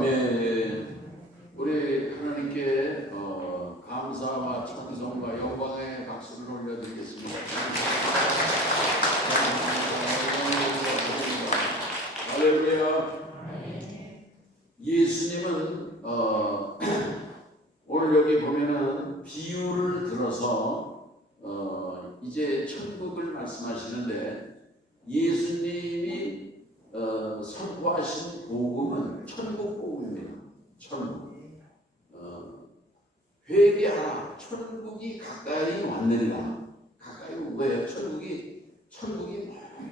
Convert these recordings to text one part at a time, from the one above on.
아멘. 우리 하나님께 감사와 찬송과 영광의 박수를 올려드리겠습니다. 할렐루야. 예수님은 오늘 여기 보면은 비유를 들어서 이제 천국을 말씀하시는데, 예수님이 선포하신 복음은 천국 복음입니다. 천국. 회개하라. 천국이 가까이 왔느니라. 가까이 온 거예요. 천국이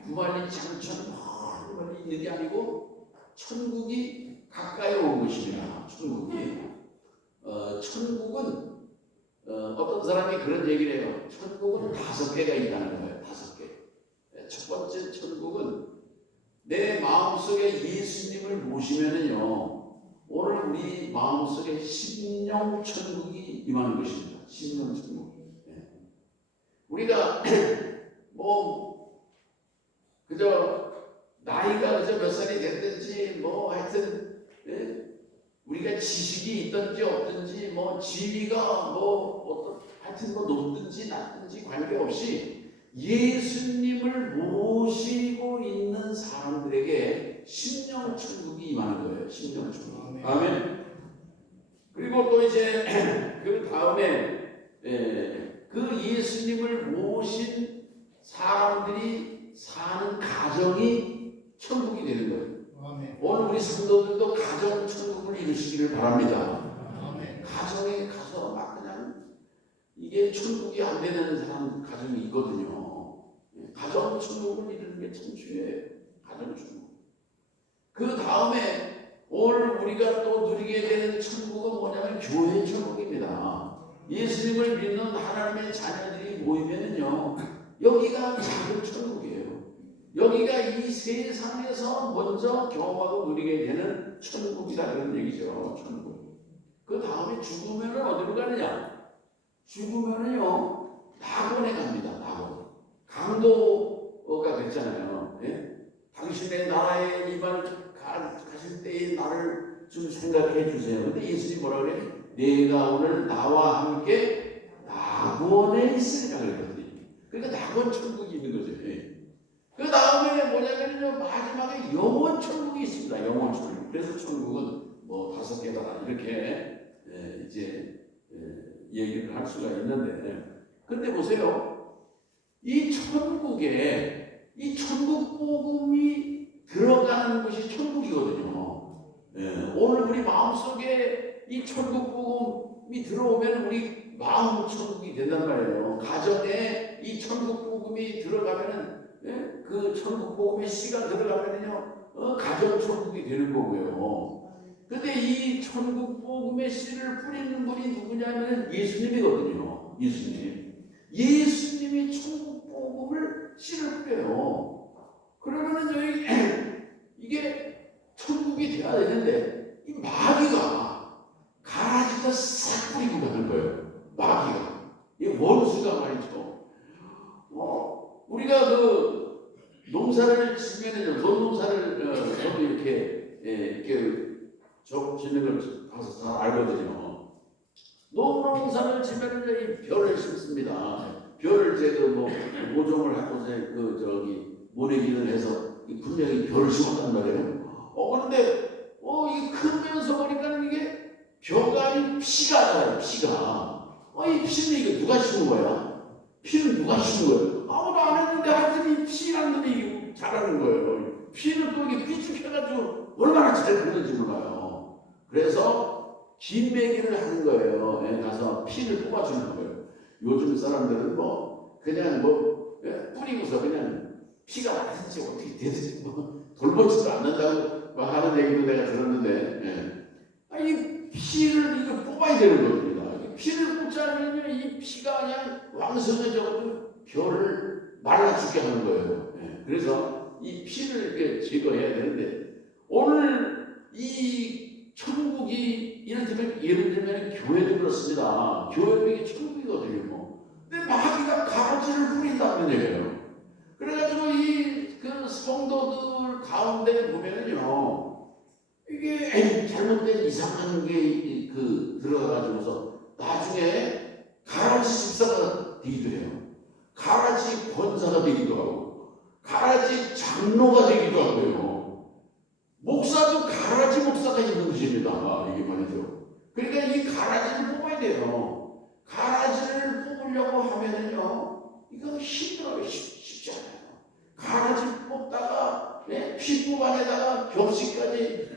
구만리 장천 멀리 있는 게 아니고 천국이 가까이 온 것입니다. 천국은 어떤 사람이 그런 얘기를 해요. 천국은 5개가 있다는 거예요. 5개. 첫 번째 천국은 내 마음속에 예수님을 모시면은요, 오늘 우리 마음속에 심령 천국이 임하는 것입니다. 심령 천국. 우리가 그저 나이가 그저 몇 살이 됐든지 하여튼 우리가 지식이 있든지 없든지 지위가 하여튼 높든지 낮든지 관계없이 예수님을 모시고 있는 사람들에게 심령 천국이 임하는 거예요. 심령 천국. 아멘. 그리고 또 이제 그 다음에 그 예수님을 모신 사람들이 사는 가정이 천국이 되는 거예요. 아멘. 오늘 우리 성도들도 가정 천국을 이루시기를 바랍니다. 아멘. 가정에 가서 막 그냥 이게 천국이 안 되는 사람 가정이 있거든요. 가정 천국을 이루는 게 참 중요해요. 가정 천국. 그 다음에 오늘 우리가 또 누리게 되는 천국은 뭐냐면 교회 천국입니다. 예수님을 믿는 하나님의 자녀들이 모이면은요, 여기가 작은 천국이에요. 여기가 이 세상에서 먼저 경험하고 누리게 되는 천국이다, 그런 얘기죠. 천국. 그 다음에 죽으면은 어디로 가느냐? 죽으면은요, 낙원에 갑니다. 낙원. 강도가 됐잖아요. 당신의 나라에 가실 때의 나를 좀 생각해 주세요. 근데 예수님이 뭐라 그래? 내가 오늘 나와 함께 낙원에 있으리라 그랬거든요. 그러니까 낙원 천국이 있는 거죠. 그 다음에 뭐냐면요, 마지막에 영원 천국이 있습니다. 영원 천국. 그래서 천국은 5개다 이렇게 이제 얘기를 할 수가 있는데, 근데 보세요. 이 천국에 이 천국 복음이 들어가는 것이 천국이거든요. 오늘 우리 마음속에 이 천국 복음이 들어오면 우리 마음 천국이 된단 말이에요. 가정에 이 천국 복음이 들어가면은 그 천국 복음의 씨가 들어가면은요, 가정 천국이 되는 거고요. 근데 이 천국 복음의 씨를 뿌리는 분이 누구냐면 예수님이거든요. 예수님이 천국 복음을 씨를 뿌려요. 그러면은 여기 이게 천국이 돼야 되는데 이 마귀가 가라지다 싹 뿌리고 가는 거예요. 마귀가. 이 원수가 말이죠. 우리가 그 농사를 지면은요, 논농사를 저도 이렇게 짓는 걸 가서 다 알거든요. 농사를 지면은 이 벼를 심습니다. 벼를 제도 모종을 하고 모내기를 해서 분명히 벼를 심었단 말이에요. 그런데 이게 크면서 보니까 이게 벼가 아닌 피가 나요. 이 피는 이거 누가 심은 거야? 피는 누가 심은 거예요? 아무도 안 했는데 하여튼 이 피라는 놈이 잘하는 거예요. 피는 또 이게 삐죽해가지고 얼마나 잘 크는지 몰라요. 그래서 김매기를 하는 거예요. 가서 피를 뽑아주는 거예요. 요즘 사람들은 그냥 뿌리고서 그냥 피가 나든지 어떻게 되든지 돌보지도 않는다고 하는 얘기도 내가 들었는데, 이 피를 이거 뽑아야 되는 겁니다. 피를 뽑지 않으면 이 피가 그냥 왕성해져서 벼를 말라 죽게 하는 거예요. 그래서 이 피를 이렇게 제거해야 되는데, 오늘 이 천국이 예를 들면 교회도 그렇습니다. 교회도 이게 천국이거든요. 근데 마귀가 가지를 부린다는 얘기예요. 그래가지고 그 성도들 가운데 보면은요, 이게 잘못된 이상한 게 들어가가지고서 나중에 가라지 집사가 되기도 해요. 가라지 권사가 되기도 하고 가라지 장로가 되기도 하고요. 목사도 가라지 목사가 있는 것입니다. 이게 말이죠. 그러니까 이 가라지를 뽑아야 돼요. 가라지를 뽑으려고 하면은요, 이거 힘들어요. 쉽지 않아요. 가라지 뽑다가 피 뽑아내다가 겹씨까지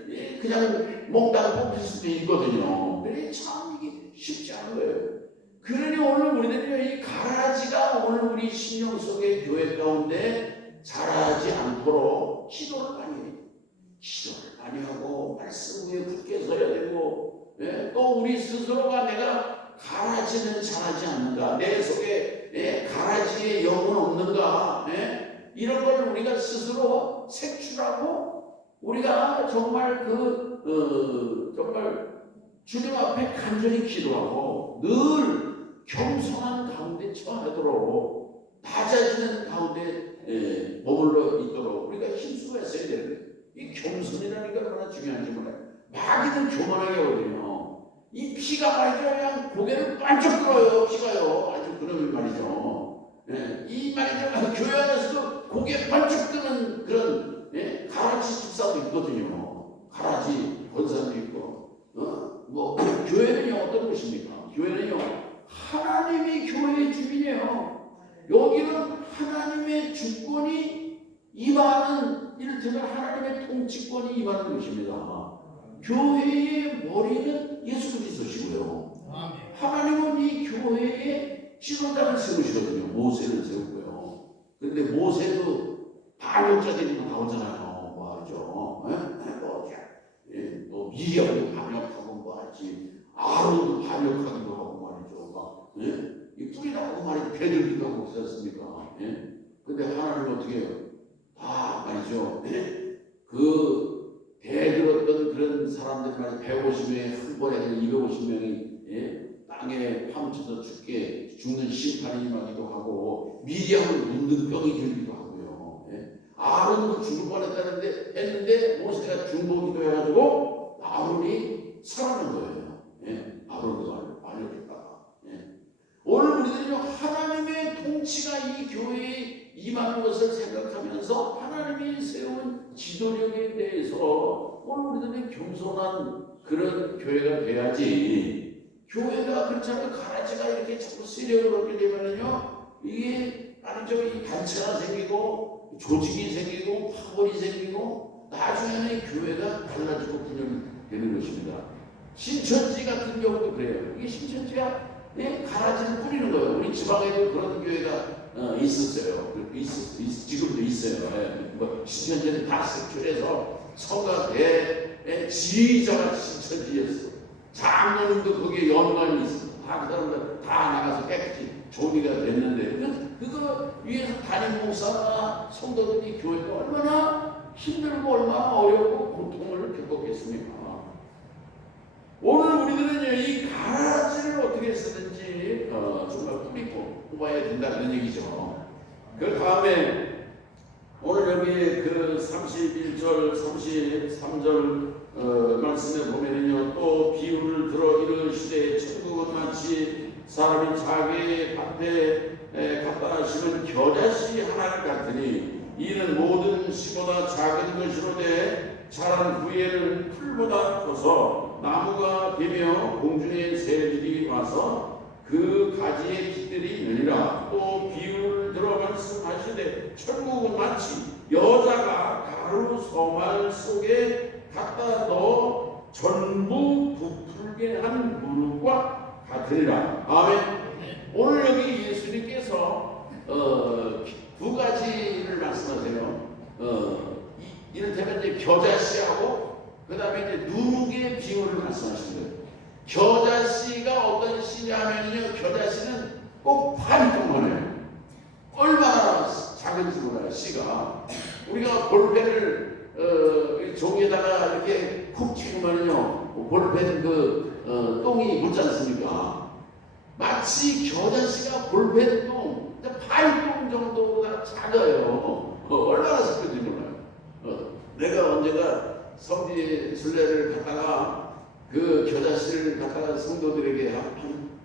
그냥 몽땅 뽑힐 수도 있거든요. 그래 참 이게 쉽지 않은 거예요. 그러니 오늘 우리들이 이 가라지가 오늘 우리 신령 속의 교회 가운데 자라지 않도록 기도를 많이 해요. 기도를 많이 하고 말씀 위에 굳게 서야 되고, 또 우리 스스로가 내가 가라지는 자라지 않는가, 내 속에 가라지의 영은 없는가, 이런 걸 우리가 스스로 색출하고 우리가 정말 정말 주님 앞에 간절히 기도하고 늘 겸손한 가운데 처하도록 낮아지는 가운데 머물러 있도록 우리가 힘쓰고 했어야 되는 거예요. 이 겸손이라는 게 얼마나 중요한지 몰라요. 마귀는 교만하게 하거든요. 이 피가 말이죠, 그냥 고개를 반짝 들어요. 피가요. 아주 그런 말이죠. 이 말이죠, 교회 안에서도 고개 반짝 뜨는 그런 가라지 집사도 있거든요. 가라지 권사도 있고. 교회는요 어떤 것입니까? 교회는요 하나님이 교회의 주인이에요. 여기는 하나님의 주권이 임하는, 이를테면 하나님의 통치권이 임하는 것입니다. 교회의 머리는 예수 그리스도시고요. 하나님은 이 교회에 지도자를 세우시거든요. 모세를 세우고요. 그런데 모세도 반역자들이 나오잖아요. 뭐하죠? 또 미리암도 반역하고 뭐하지, 아론도 반역하기도 하고 말이죠. 이 뿌리 나오고 말이죠. 배들기도 하고 그렇지 않습니까? 근데 하나님은 어떻게 해요? 다 말이죠. 대들었던 그런 사람들 말이죠. 150명이 한 번에 250명이 땅에 파묻혀서 죽는 심판이 임하기도 하고, 미리암은 문둥병이 들기도 하고요. 아론도 죽을 뻔했다는데 했는데 모세가 중보기도 해가지고 아론이 살아난 거예요. 아론도 반역했다가. 오늘 우리들은요 하나님의 통치가 이 교회에 임하는 것을 생각하면서 하나님이 세운 지도력에 대해서 오늘 우리들은 겸손한 그런 교회가 돼야지. 교회가 그렇지 않으면 가라지가 이렇게 자꾸 세력을 얻게 되면은요, 이게 아니죠, 이 단체가 생기고 조직이 생기고 파벌이 생기고 나중에는 교회가 달라지고 분열되는 것입니다. 신천지 같은 경우도 그래요. 이게 신천지가 가라지를 뿌리는 거예요. 우리 지방에도 그런 교회가 있었어요. 지금도 있어요. 신천지는 다 색출해서 성가 지휘자가 신천지였어. 장로님도 거기에 연관이 있어. 다 그 사람들 다 나가서 깨끗이 조리가 됐는데, 그거 위에서 담임 목사나 성도들이 교회가 얼마나 힘들고 얼마나 어렵고 고통을 겪었겠습니까? 오늘 우리들은 이 가라지를 어떻게 쓰는지 정말 뿌리 뽑아야 된다 그런 얘기죠. 그 다음에 오늘 여기 31절 33절 말씀에 보면은요, 또 비유를 들어 이르시되 천국은 마치 사람이 자기 밭에 갖다 심은 겨자씨 하나를 같으니 이는 모든 씨보다 작은 것이로되 자란 후에는 풀보다 커서 나무가 되며 공중의 새들이 와서 그 가지의 빛들이 되니라. 또 비유를 들어 말씀하시되 천국은 마치 여자가 가루 소말 속에 갖다 넣어 전부 부풀게 한 무릇과 같으리라. 아멘. 오늘 여기 예수님께서 두 가지를 말씀하세요. 이를테면 이제 겨자씨하고 그 다음에 이제 누룩의 비유를 말씀하시는 거예요. 겨자씨가 어떤 씨냐 하면요, 겨자씨는 꼭 파리통만해요. 얼마나 작은지 몰라요, 씨가. 우리가 볼펜을 종이에다가 이렇게 쿡 치면요, 볼펜 똥이 묻지 않습니까? 마치 겨자씨가 볼펜 똥, 파리똥 정도가 작아요. 얼마나 작은지 몰라요. 내가 언제가 성지 순례를 갖다가 그 겨자씨를 갖다가 성도들에게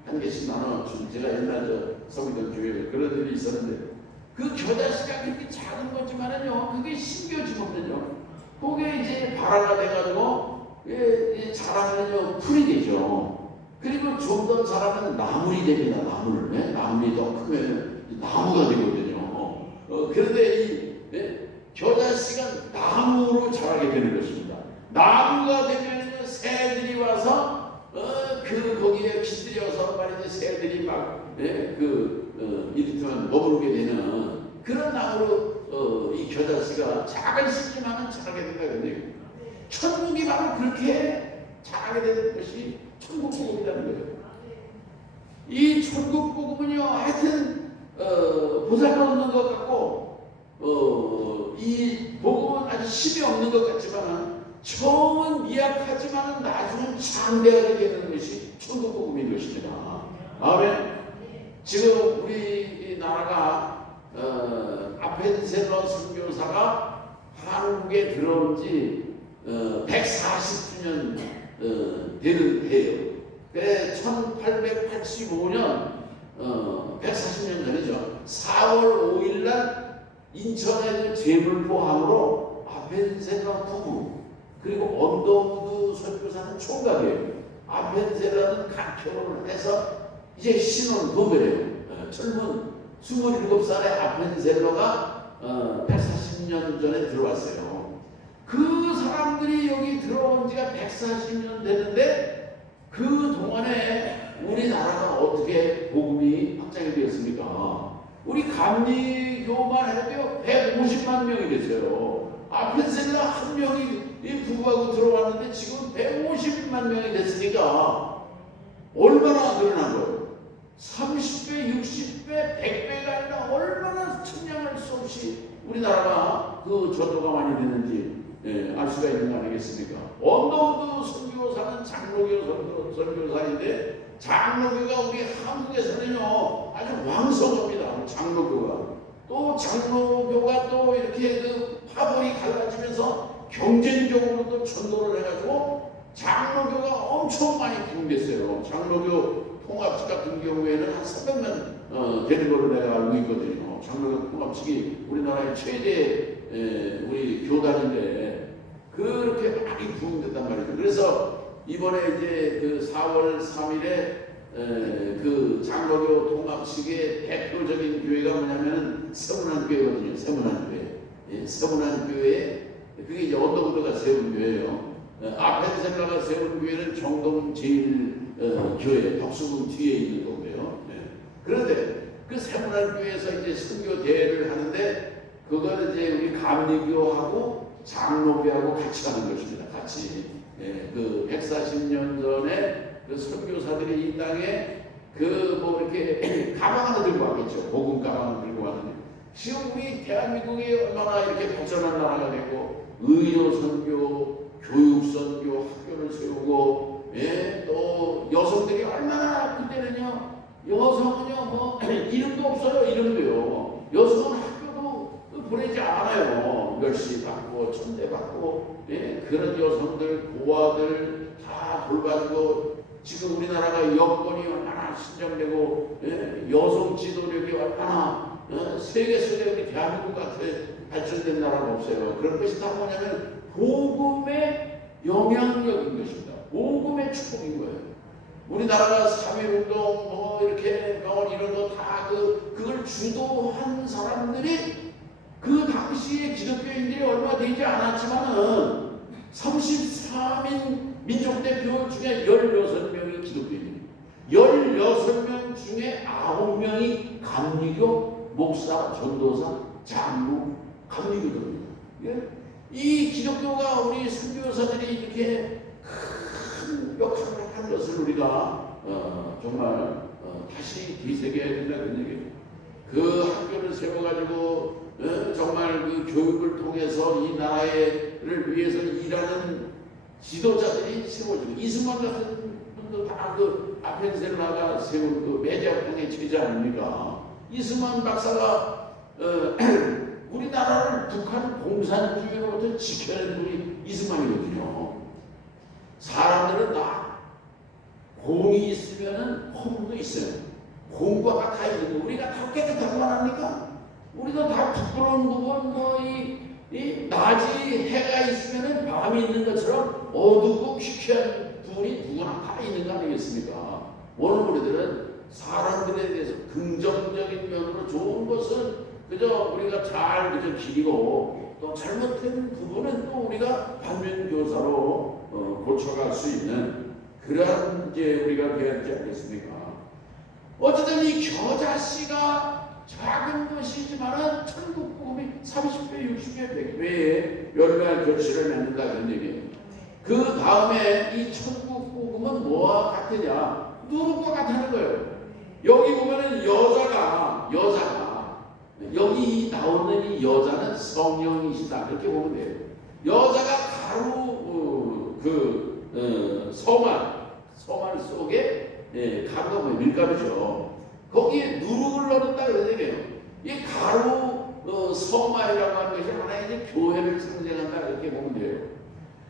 한 개씩 나눠준, 제가 옛날 성이던 교회 그런 일이 있었는데, 그 겨자씨가 그렇게 작은 거지만은요, 그게 심겨지면요, 그게 이제 발화가 돼가지고 자라면요 풀이 되죠. 그리고 좀 더 자라면 나물이 됩니다. 나물. 네? 나물이 더 크면 나무가 되거든요. 그런데 이 겨자씨가 나무로 자라게 되는 것입니다. 나무가 되면 새들이 와서 거기에 깃들여서 말이지 새들이 막 이를테면 머무르게 되는 그런 나무로 이 겨자씨가 작은 씨지만은 자라게 된다거든요. 천국이 바로 그렇게 자라게 되는 것이 천국 복음이라는 거예요. 이 천국 복음은요, 하여튼 보잘것없는 것 같고 이 복음은 아주 힘이 없는 것 같지만 처음은 미약하지만 나중은 장대하게 되는 것이 천국 복음인 것입니다. 아멘. 지금 우리 나라가 아펜셀러 선교사가 한국에 들어온 지 140주년 되는 해요. 1885년 140년 전이죠. 4월 5일날 인천의 제물포항으로 아펜셀러 부부 그리고 언더우드 선교사는 총각이에요. 아펜셀러는 각결혼을 해서 이제 신혼 부부예요. 젊은 27살의 아펜셀러가 140년 전에 들어왔어요. 그 사람들이 여기 들어온 지가 140년 됐는데 그 동안에 우리나라가 어떻게 복음이 확장이 되었습니까? 우리 감리교만 해도 150만 명이 됐어요. 아펜셀러 한 명이 이 부부하고 들어왔는데 지금 150만 명이 됐으니까 얼마나 늘어난 거예요? 30배, 60배, 100배가 아니라 얼마나 측량할 수 없이 우리나라가 그 전도가 많이 되는지 알 수가 있는 거 아니겠습니까? 언더우드 선교사는 장로교 선교사인데 장로교가 우리 한국에서는요 아주 왕성합니다. 장로교가 또 장로교가 또 이렇게 그 파벌이 갈라지면서 경쟁적으로도 전도를 해가지고 장로교가 엄청 많이 부흥됐어요. 장로교 통합 같은 경우에는 한 300명 되는 걸로 내가 알고 있거든요. 장로교 통합측이 우리나라의 최대 우리 교단인데 그렇게 많이 부흥됐단 말이죠. 그래서 이번에 이제 그 4월 3일에 그 장로교 통합측의 대표적인 교회가 뭐냐면 세문안교회거든요. 세문안교회. 세문안교회 그게 이제 언더우드가 세운 교회예요. 아펜셀러가 세운 교회는 정동 제일교회 덕수궁 뒤에 있는 거고요. 그런데 그 세문안교회에서 이제 선교 대회를 하는데 그거는 이제 우리 감리교하고 장로교하고 같이 하는 것입니다. 같이. 그 140년 전에 그 선교사들이 이 땅에 그 뭐 이렇게 가방 하나 들고 왔겠죠. 복음 가방을 들고 왔는데 지금 우리 대한민국이 얼마나 이렇게 발전한 나라가 되고 의료 선교, 교육 선교 학교를 세우고 또 여성들이 얼마나 그때는요 여성은요 뭐 이름도 없어요. 이름도요. 여성은 학교도 보내지 않아요. 멸시 받고 천대 받고 그런 여성들 고아들 다 돌봐주고 지금 우리나라가 여건이 얼마나 신장되고 여성 지도력이 얼마나 세계 속에 우리 대한민국 같은 발전된 나라가 없어요. 그런 것이 다 뭐냐면 복음의 영향력인 것입니다. 복음의 축복인 거예요. 우리나라가 3.1운동 뭐 이렇게 병원 이런 거 다 그걸 주도한 사람들이 그 당시에 기독교인들이 얼마 되지 않았지만은 33인 민족대표 중에 16명이 기독교인입니다. 16명 중에 9명이 감리교, 목사, 전도사, 장로, 감리교입니다. 이 기독교가 우리 선교사들이 이렇게 큰 역할을 한 것을 우리가 정말 다시 되새겨야 된다는 얘기예요. 그 학교를 세워가지고 정말 그 교육을 통해서 이 나라를 위해서 일하는 지도자들이 세워지고 이승만 같은 분도 다 그 아펜셀러가 세운 그 매자공의 제자 아닙니까? 이승만 박사가 우리나라를 북한 공산주의로부터 지켜낸 분이 이승만이거든요. 공이 있으면은 허물도 있어요. 공과가 다 있는 거. 우리가 다 깨끗한 건 아닙니까? 우리도 다 부끄러운 부분, 이 낮이 해가 있으면은 밤이 있는 것처럼 어둡고 퀴퀴한 부분이 누구나 다 있는 거 아니겠습니까? 오늘 우리들은 사람들에 대해서 긍정적인 면으로 좋은 것은 그저 우리가 잘 그저 기리고 또 잘못된 부분은 또 우리가 반면교사로 고쳐갈 수 있는 그러한 이제 우리가 되었지 않겠습니까? 어쨌든 이 겨자씨가 작은 것이지만은 천국 복음이 30배, 60배, 100배의 열매와 결실을 맺는다 그런 얘기예요. 그 다음에 이 천국 복음은 뭐와 같으냐? 누구와 같다는 거예요. 여기 보면은 여자가 여기 나오는 이 여자는 성령이시다 그렇게 보면 돼요. 여자가 가루 서말 속에 가루가 뭐 밀가루죠. 거기에 누룩을 넣는다 그런 얘기예요. 이 가루 서말이라고 하는 것이 하나의 이제 교회를 상징한다 이렇게 보면 돼요.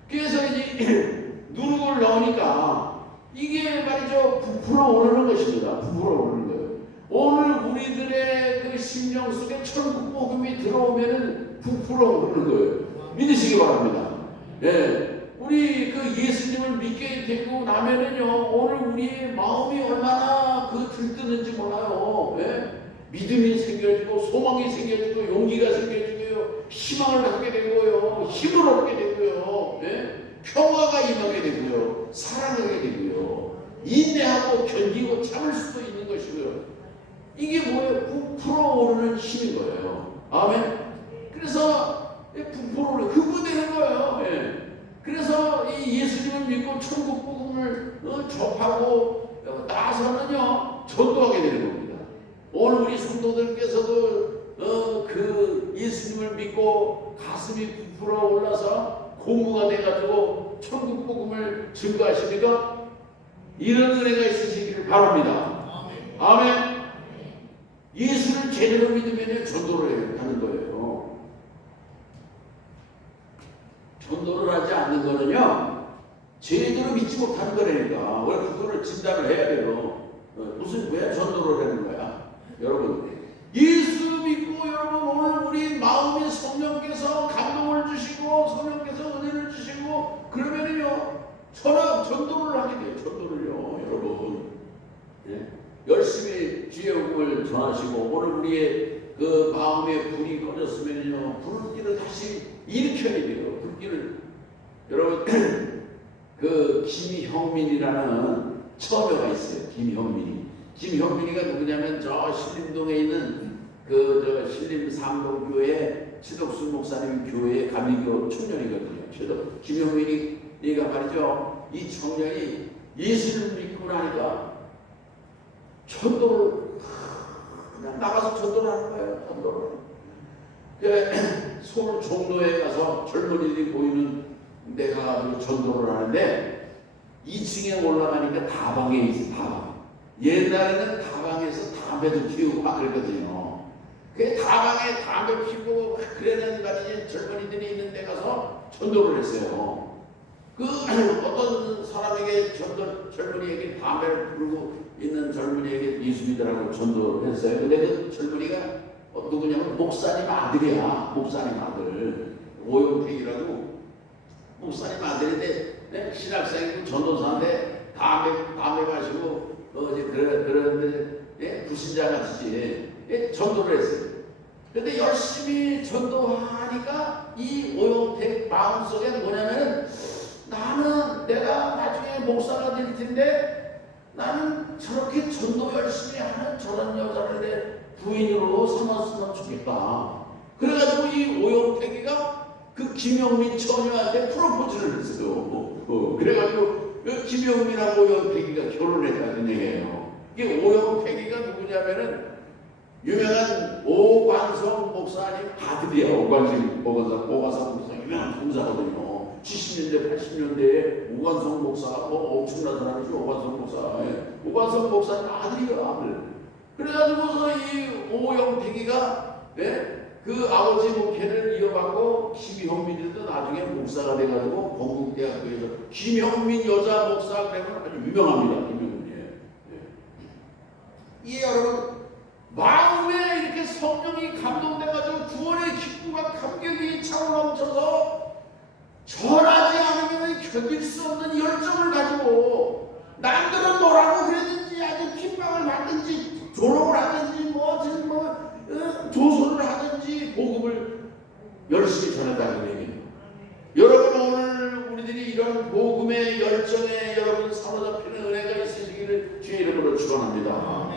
그래서 이제 누룩을 넣으니까 이게 말이죠 부풀어 오르는 것입니다. 부풀어 오르는 거예요. 오늘 우리들의 그 심령 속에 천국 복음이 들어오면은 부풀어 오르는 거예요. 믿으시기 바랍니다. 예, 우리 그 예수님을 믿게 되고 나면은요 오늘 우리의 마음이 얼마나 그 들뜨는지 몰라요. 예? 믿음이 생겨지고 소망이 생겨지고 용기가 생겨지고요 희망을 갖게 되고요 힘을 얻게 되고요 예? 평화가 임하게 되고요 사랑하게 되고요 인내하고 견디고 참을 수도 있는 것이고요. 이게 뭐예요? 부풀어 오르는 힘인 거예요. 아멘. 그래서 부풀어 오르는 그거 되는 거예요. 예. 그래서 이 예수님을 믿고 천국 복음을 접하고 나서는요 전도하게 되는 겁니다. 오늘 우리 성도들께서도 그 예수님을 믿고 가슴이 부풀어 올라서 공부가 돼가지고 천국 복음을 증거하십니까? 이런 은혜가 있으시기를 바랍니다. 아멘. 예수를 제대로 믿으면 전도를 하는 거예요. 전도를 하지 않는 거는요 제대로 믿지 못하는 거라니까. 왜 그거를 진단을 해야 돼요. 무슨 왜 전도를 하는 거야? 여러분 예수 믿고 여러분 오늘 우리 마음이 성령께서 감동을 주시고 성령께서 은혜를 주시고 그러면은요 전도를 하게 돼요. 전도를요 여러분 예? 열심히 주의 복음을 전하시고 오늘 우리의 그 마음에 불이 꺼졌으면요 불길을 다시 일으켜야 돼요. 불길을 여러분 그 김형민이라는 처녀가 있어요. 김형민이가 누구냐면 저 신림동에 있는 저 신림 상동교회 최덕순 목사님 교회의 감리교 청년이거든요. 김형민이가 말이죠. 이 청년이 예수를 믿고 나니까 전도를 그냥 나가서 전도를 하는 거예요. 전도를. 서울 종로에 가서 젊은이들이 보이는 데가 전도를 하는데 2층에 올라가니까 다방에 있어. 다방. 옛날에는 다방에서 담배도 피우고 막 그랬거든요. 그 다방에 담배 피우고 그러는 가지 젊은이들이 있는 데 가서 전도를 했어요. 그 어떤 사람에게 젊은이에게 담배를 피우고 있는 젊은이에게 예수 믿으라고 전도를 했어요. 근데 그 젊은이가 누구냐면 목사님 아들이야. 목사님 아들 오영택이라고 목사님 아들인데 신학생이고 전도사인데 담배 마시고 그런데 불신자 같이 전도를 했어요. 근데 열심히 전도하니까 이 오영택 마음속에 뭐냐면 나는 내가 나중에 목사가 될 텐데 나는 저렇게 전도 열심히 하는 저런 여자를 내 부인으로 삼았으면 좋겠다. 그래가지고 이 오영택이가 그 김영민 처녀한테 프로포즈를 했어요. 그래가지고 김영민하고 오영택이가 결혼했다는 얘기예요. 이게 오영택이가 누구냐면은 유명한 오관성 목사님 아들이야. 오관성 목사 유명한 공사거든요. 70년대 80년대에 오관성 목사가 엄청난 사람이죠. 오관성 목사. 오관성 목사님 아들이야. 아들. 그래가지고서 이 오영택이가 그 아버지 목회를 이어받고 김형민도 나중에 목사가 돼가지고 건국대학교에서 김형민 여자 목사 그러면 아주 유명합니다. 김형민. 이게 여러분 마음에 이렇게 성령이 감동돼가지고 구원의 기쁨과 감격이 차고 넘쳐서 절하지 않으면 견딜 수 없는 열정을 가지고 남들은 뭐라고 그랬는지 아주 핍박을 받든지 조롱을 하든지 조소를 하든지 복음을 열심히 전해달라는 얘기예요. 여러분 오늘 우리들이 이런 복음의 열정에 여러분 사로잡히는 은혜가 있으시기를 주의 이름으로 축원합니다.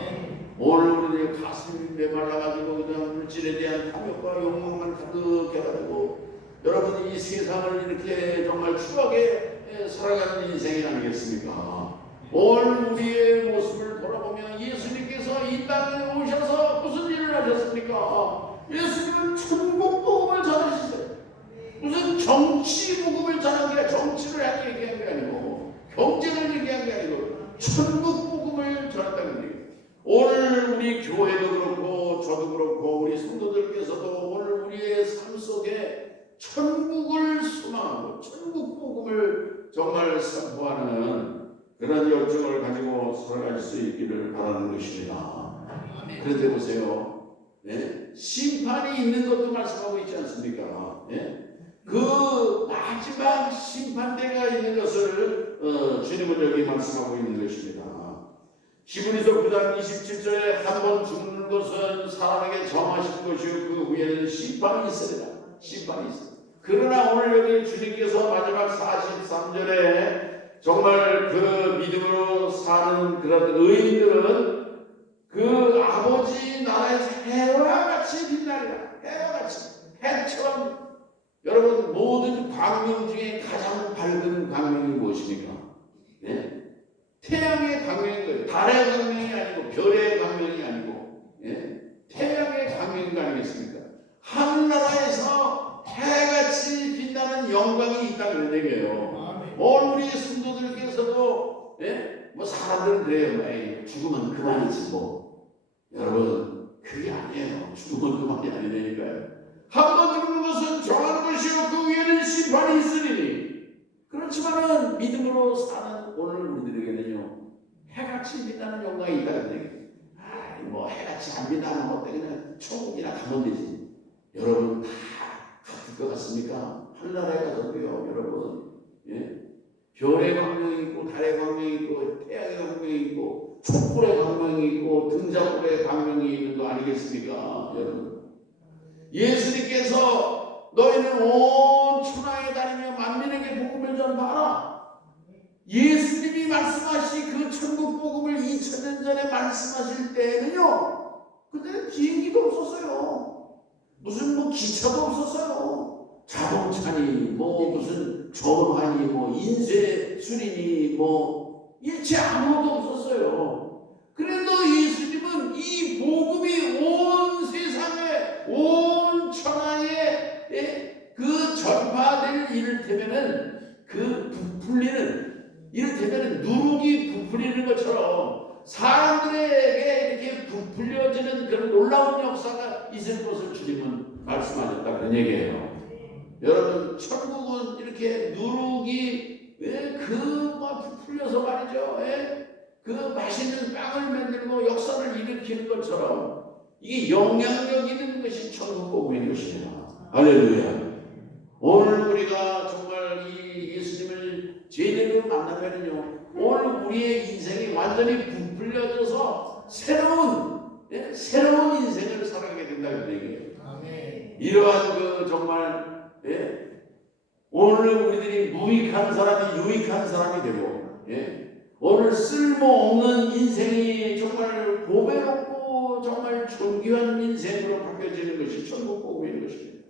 오늘 우리들 가슴이 메말라가지고 그냥 물질에 대한 탐욕과 욕망만 가득해가지고 여러분 이 세상을 이렇게 정말 추하게 살아가는 인생이 아니겠습니까? 오늘 우리의 모습을 돌아보면 예수님께서 이 땅에 오셔서 무슨 일을 하셨습니까? 예수님은 천국 복음을 전하셨어요. 무슨 정치 복음을 전한 게 아니라 정치를 하게 얘기한 게 아니고 경쟁을 얘기한 게 아니고 천국 복음을 전했다는 거예요. 오늘 우리 교회도 그렇고 저도 그렇고 우리 성도들께서도 오늘 우리의 삶 속에 천국을 소망하고 천국 복음을 정말 선포하는 그런 열정을 가지고 살아갈 수 있기를 바라는 것입니다. 그런데 보세요. 네? 심판이 있는 것도 말씀하고 있지 않습니까? 네? 그 마지막 심판대가 있는 것을 주님은 여기 말씀하고 있는 것입니다. 히브리서 9장 27절에 한 번 죽는 것은 사람에게 정하신 것이요 그 후에는 심판이 있으리라. 심판이 있으리라. 그러나 오늘 여기 주님께서 마지막 43절에 정말 그 믿음으로 사는 그런 의인들은 그 아버지 나라에서 해와 같이 빛나리라. 해와 같이. 해처럼. 여러분 모든 광명 중에 가장 밝은 광명이 무엇입니까? 네? 태양의 광명인 거예요. 달의 광명이 아니고 별의 광명이 아니고 태양의 광명인 거 아니겠습니까? 하늘나라에서 해같이 빛나는 영광이 있다 그런 얘기예요. 오늘 우리 성도들께서도 뭐 사람들은 그래요. 에이, 죽으면 그만이지 뭐. 여러분 그게 아니에요. 죽으면 그만이 아니라니까요. 한 번 죽는 것은 정한 것이요 그 위에는 심판이 있으리니. 그렇지만은 믿음으로 사는 오늘 우리들에게는요 해같이 빛나는 영광이 있다는 얘기. 뭐 해같이 안 빛나는 것 때문에 그냥 천국이나 가면 되지. 여러분 다 같을 것 같습니까? 하늘나라에 가서도요 여러분 별의 광명이 있고 달의 광명이 있고 태양의 광명이 있고 촛불의 광명이 있고 등잔불의 광명이 있는 거 아니겠습니까? 여러분 예수님께서 너희는 온 천하에 다니며 만민에게 복음을 전파하라. 예수님이 말씀하신 그 천국 복음을 2000년 전에 말씀하실 때는요 그때는 비행기도 없었어요. 무슨 뭐 기차도 없었어요. 자동차니 뭐 무슨 전환이 뭐 인쇄술이니 뭐 일체 아무것도 없었어요. 그래도 예수님은 이 복음이 온 세상에 온 천하에 그 전파될 이를테면은 그 부풀리는 이를테면은 누룩이 부풀리는 것처럼 사람들에게 이렇게 부풀려지는 그런 놀라운 역사가 있을 것을 주님은 말씀하셨다 그런 얘기예요. 여러분 천국은 이렇게 누룩이 막 부풀려서 말이죠. 그 맛있는 빵을 만들고 역사를 일으키는 것처럼 이게 영향력 있는 것이 천국 복음인 것입니다. 할렐루야. 오늘 우리가 정말 이 예수님을 제대로 만나면요 오늘 우리의 인생이 완전히 부풀려져서 새로운 인생을 살아가게 된다는 얘기예요. 이러한 그 정말 오늘 우리들이 무익한 사람이 유익한 사람이 되고 오늘 쓸모없는 인생이 정말 보배롭고 정말 존귀한 인생으로 바뀌어지는 것이 천국 복음인 것입니다.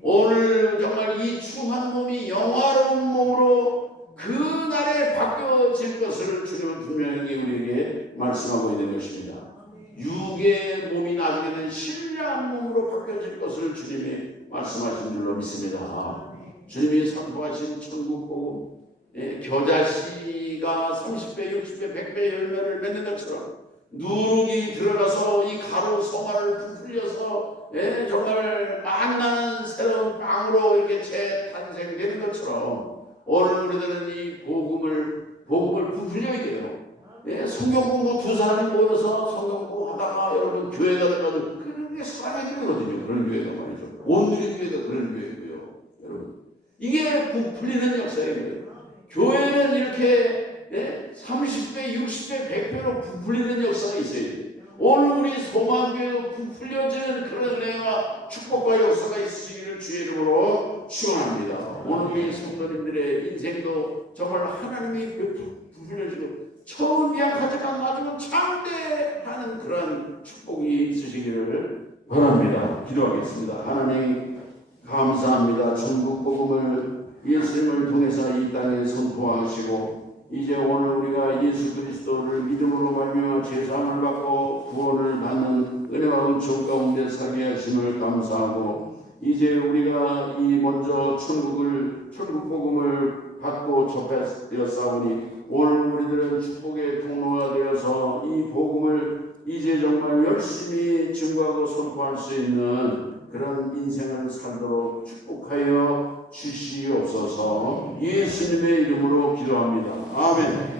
오늘 정말 이 추한 몸이 영화로운 몸으로 그 날에 바뀌어질 것을 주님은 분명히 우리에게 말씀하고 있는 것입니다. 육의 몸이 나중에는 신령한 몸으로 바뀌어질 것을 주님이 말씀하신 줄로 믿습니다. 주님이 선포하신 천국 복음 겨자씨가 30배, 60배, 100배 열매를 맺는 것처럼 누룩이 들어가서 이 가루 송아를 부풀려서 정말 만나는 새로운 빵으로 이렇게 재탄생되는 것처럼 오늘 우리들은 이 복음을 부풀려야 돼요. 성경 공부 두 사람이 모여서 성경 공부 하다가 여러분 교회가 들어가도 그런 게 사랑의 교회거든요. 그런 교회가 말이죠. 온누리 교회가 그런 교회고요. 여러분 이게 부풀리는 역사예요. 교회는 이렇게 30배, 60배, 100배로 부풀리는 역사가 있어요. 오늘 우리 소망교회도 부풀려지는 그런 은혜와 축복과 역사가 있으시기를 주의 이름으로 축원합니다. 오늘 우리 성도님들의 인생도 정말 하나님이 부풀려지고 처음 약하지만 나중에 창대하는 그런 축복이 있으시기를 바랍니다. 기도하겠습니다. 하나님 감사합니다. 천국 복음을 예수님을 통해서 이 땅에 선포하시고 이제 오늘 우리가 예수 그리스도를 믿음으로 말미암아 죄사함을 받고 구원을 받는 은혜와 은총 가운데 살게 하심을 감사하고 이제 우리가 이 먼저 천국 복음을 받고 접했사오니 오늘 우리들은 축복의 통로가 되어서 이 복음을 이제 정말 열심히 증거하고 선포할 수 있는 그런 인생을 살도록 축복하여 주시옵소서. 예수님의 이름으로 기도합니다. 아멘.